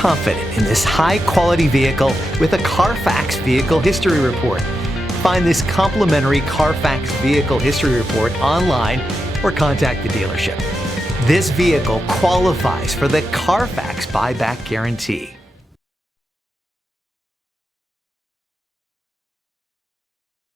confident in this high-quality vehicle with a Carfax Vehicle History Report. Find this complimentary Carfax Vehicle History Report online or contact the dealership. This vehicle qualifies for the Carfax Buyback Guarantee.